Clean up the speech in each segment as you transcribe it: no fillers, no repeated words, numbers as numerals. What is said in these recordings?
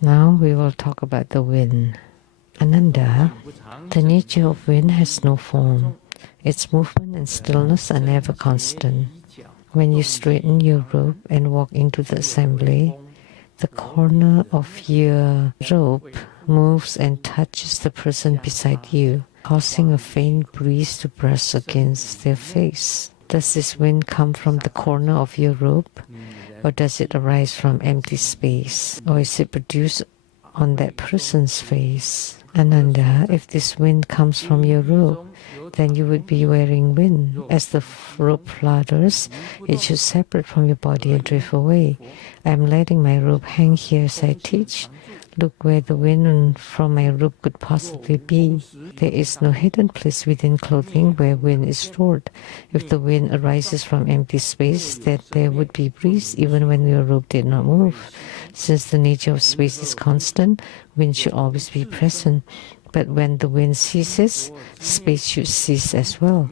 Now we will talk about the wind. Ananda, the nature of wind has no form. Its movement and stillness are never constant. When you straighten your robe and walk into the assembly, the corner of your robe moves and touches the person beside you, causing a faint breeze to brush against their face. Does this wind come from the corner of your robe, or does it arise from empty space, or is it produced on that person's face? Ananda, if this wind comes from your robe, then you would be wearing wind. As the robe flutters, it should separate from your body and drift away. I am letting my robe hang here as I teach. Look where the wind from my robe could possibly be. There is no hidden place within clothing where wind is stored. If the wind arises from empty space, then there would be breeze even when your robe did not move. Since the nature of space is constant, wind should always be present. But when the wind ceases, space should cease as well.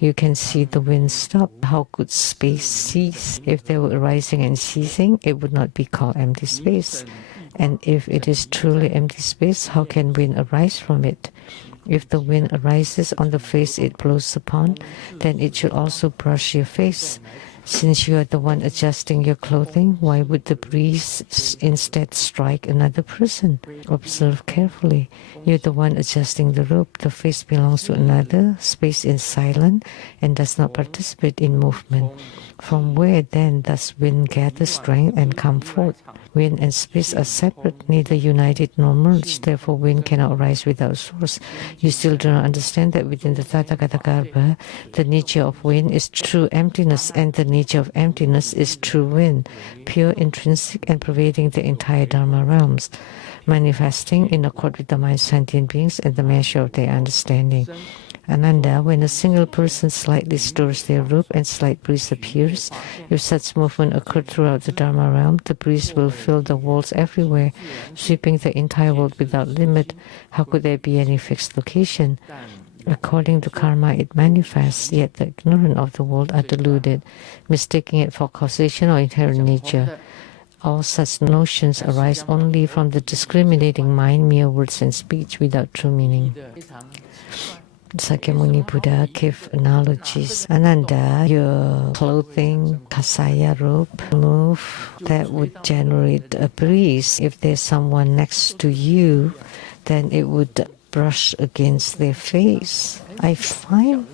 You can see the wind stop. How could space cease? If there were rising and ceasing, it would not be called empty space. And if it is truly empty space, how can wind arise from it? If the wind arises on the face it blows upon, then it should also brush your face. Since you are the one adjusting your clothing, why would the breeze instead strike another person? Observe carefully. You're the one adjusting the robe. The face belongs to another. Space is silent and does not participate in movement. From where then does wind gather strength and come forth? Wind and space are separate, neither united nor merged. Therefore, wind cannot rise without source. You still do not understand that within the Tathagata, the nature of wind is true emptiness, and the nature of emptiness is true wind, pure, intrinsic, and pervading the entire Dharma realms, manifesting in accord with the mind of sentient beings and the measure of their understanding. Ananda, when a single person slightly stirs their robe and slight breeze appears, if such movement occurred throughout the Dharma realm, the breeze will fill the walls everywhere, sweeping the entire world without limit. How could there be any fixed location? According to karma, it manifests, yet the ignorant of the world are deluded, mistaking it for causation or inherent nature. All such notions arise only from the discriminating mind, mere words and speech without true meaning. Sakyamuni Buddha gave analogies. Ananda, your clothing, kasaya robe, move, that would generate a breeze. If there's someone next to you, then it would brush against their face. I find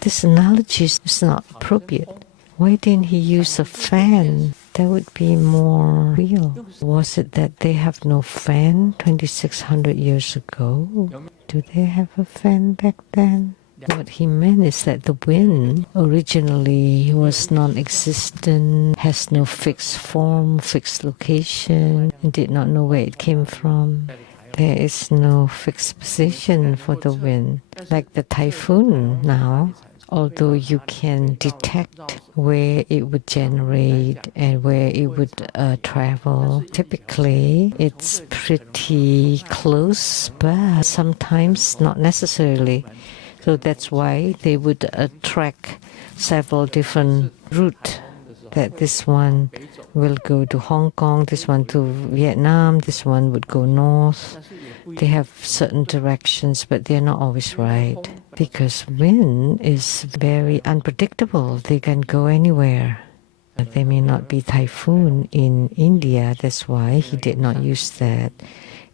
this analogy is not appropriate. Why didn't he use a fan? That would be more real. Was it that they have no fan 2,600 years ago? Do they have a fan back then? What he meant is that the wind originally was non-existent, has no fixed form, fixed location, and did not know where it came from. There is no fixed position for the wind. Like the typhoon now, although you can detect where it would generate and where it would travel, typically it's pretty close, but sometimes not necessarily. So that's why they would track several different routes. That this one will go to Hong Kong, this one to Vietnam, this one would go north. They have certain directions, but they're not always right. Because wind is very unpredictable. They can go anywhere. There may not be typhoon in India. That's why he did not use that.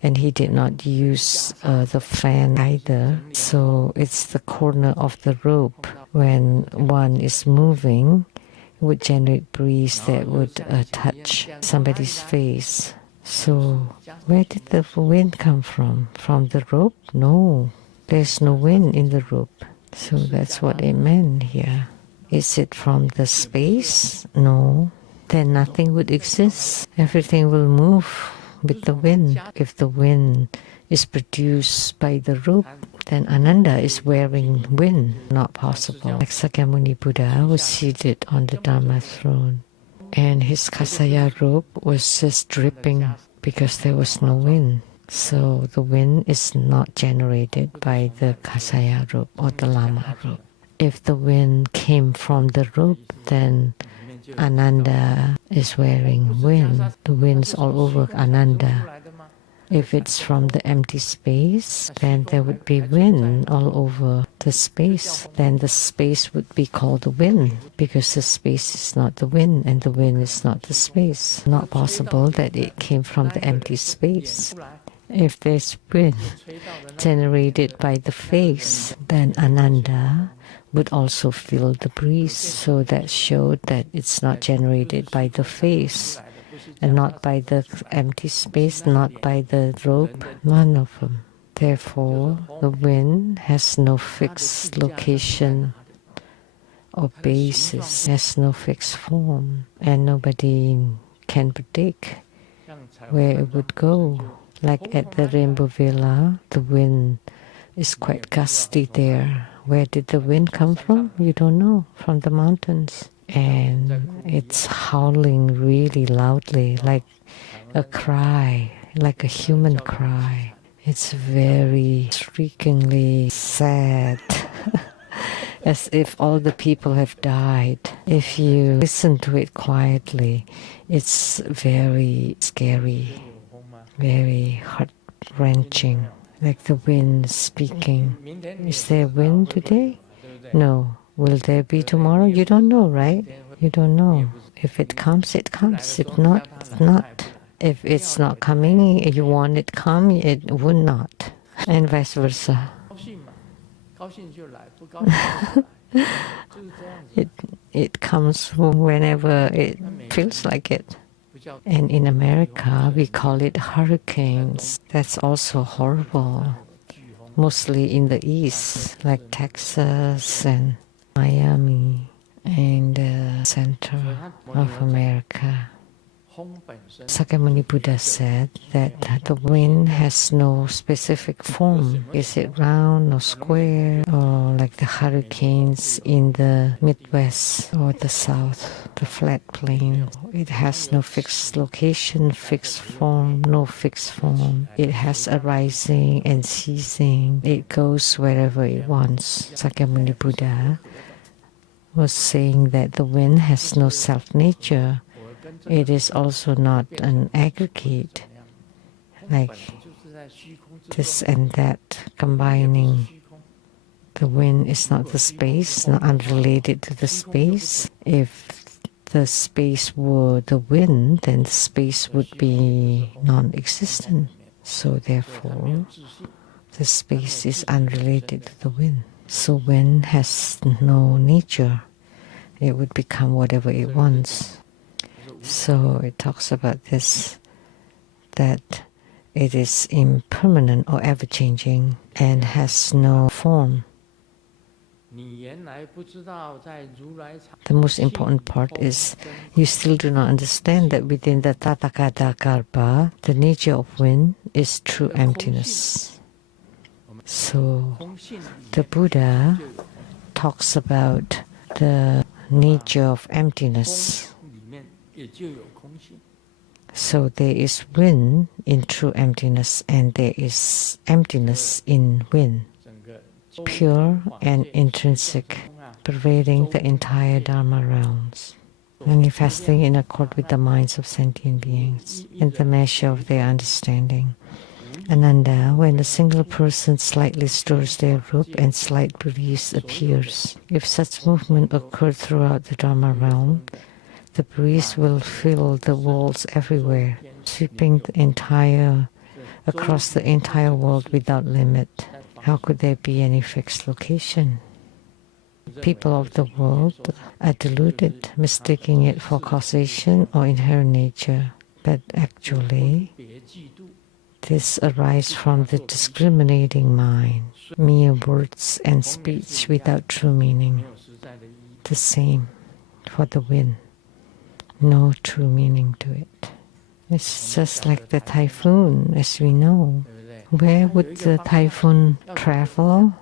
And he did not use the fan either. So it's the corner of the rope. When one is moving, it would generate breeze that would touch somebody's face. So where did the wind come from? From the rope? No. There's no wind in the rope. So that's what it meant here. Is it from the space? No. Then nothing would exist. Everything will move with the wind. If the wind is produced by the rope, then Ananda is wearing wind. Not possible. Like Sakyamuni Buddha was seated on the Dharma throne, and his kasaya robe was just dripping because there was no wind. So the wind is not generated by the kasaya robe or the lama robe. If the wind came from the robe, then Ananda is wearing wind. The wind's all over Ananda. If it's from the empty space, then there would be wind all over the space. Then the space would be called the wind, because the space is not the wind and the wind is not the space. Not possible that it came from the empty space. If there's wind generated by the face, then Ananda would also feel the breeze. So that showed that it's not generated by the face, and not by the empty space, not by the robe, none of them. Therefore, the wind has no fixed location or basis, has no fixed form, and nobody can predict where it would go. Like at the Rainbow Villa, the wind is quite gusty there. Where did the wind come from? You don't know, from the mountains. And it's howling really loudly, like a cry, like a human cry. It's very shriekingly sad, as if all the people have died. If you listen to it quietly, it's very scary, very heart-wrenching, like the wind speaking. Is there wind today? No. Will there be tomorrow? You don't know, right? You don't know. If it comes, it comes. If not, it's not. If it's not coming, you want it come, it would not. And vice versa. It comes whenever it feels like it. And in America, we call it hurricanes. That's also horrible. Mostly in the east, like Texas and Miami and the center of America. Sakyamuni Buddha said that the wind has no specific form. Is it round or square, or like the hurricanes in the Midwest or the South, the flat plain? It has no fixed location, fixed form, no fixed form. It has a rising and ceasing. It goes wherever it wants. Sakyamuni Buddha was saying that the wind has no self-nature. It is also not an aggregate, like this and that combining. The wind is not the space, not unrelated to the space. If the space were the wind, then the space would be non-existent. So therefore, the space is unrelated to the wind. So wind has no nature. It would become whatever it wants. So it talks about this, that it is impermanent or ever-changing and has no form. The most important part is you still do not understand that within the Tathagata Kalpa, the nature of wind is true emptiness. So the Buddha talks about the nature of emptiness. So there is wind in true emptiness, and there is emptiness in wind, pure and intrinsic, pervading the entire Dharma realms, manifesting in accord with the minds of sentient beings and the measure of their understanding. Ananda, when a single person slightly stirs their robe and slight breeze appears, if such movement occurred throughout the Dharma realm, the breeze will fill the walls everywhere, sweeping across the entire world without limit. How could there be any fixed location? People of the world are deluded, mistaking it for causation or inherent nature. But actually, this arises from the discriminating mind, mere words and speech without true meaning. The same for the wind. No true meaning to it. It's just like the typhoon, as we know. Where would the typhoon travel?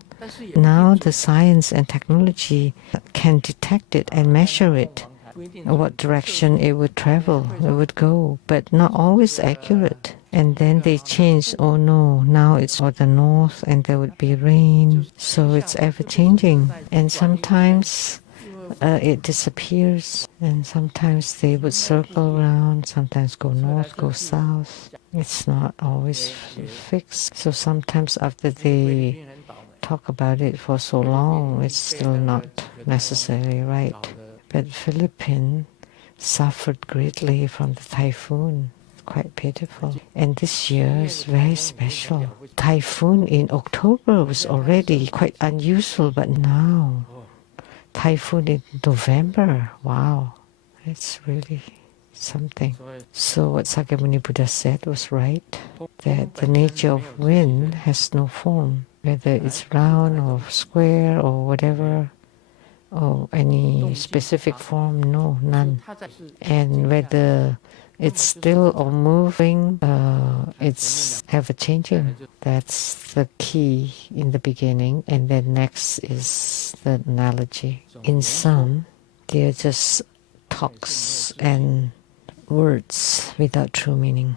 Now the science and technology can detect it and measure it, what direction it would travel, it would go, but not always accurate. And then they change, oh no, now it's for the north and there would be rain. So it's ever changing. And sometimes it disappears, and sometimes they would circle around, sometimes go north, go south. It's not always fixed. So sometimes after they talk about it for so long, it's still not necessarily right. But Philippines suffered greatly from the typhoon. Quite pitiful. And this year is very special. Typhoon in October was already quite unusual, but now typhoon in November. Wow, it's really something. So what Sakyamuni Buddha said was right, that the nature of wind has no form, whether it's round or square or whatever, or any specific form, no, none. And whether it's still or moving, it's ever changing. That's the key in the beginning, and then next is the analogy. In sum, they're just talks and words without true meaning.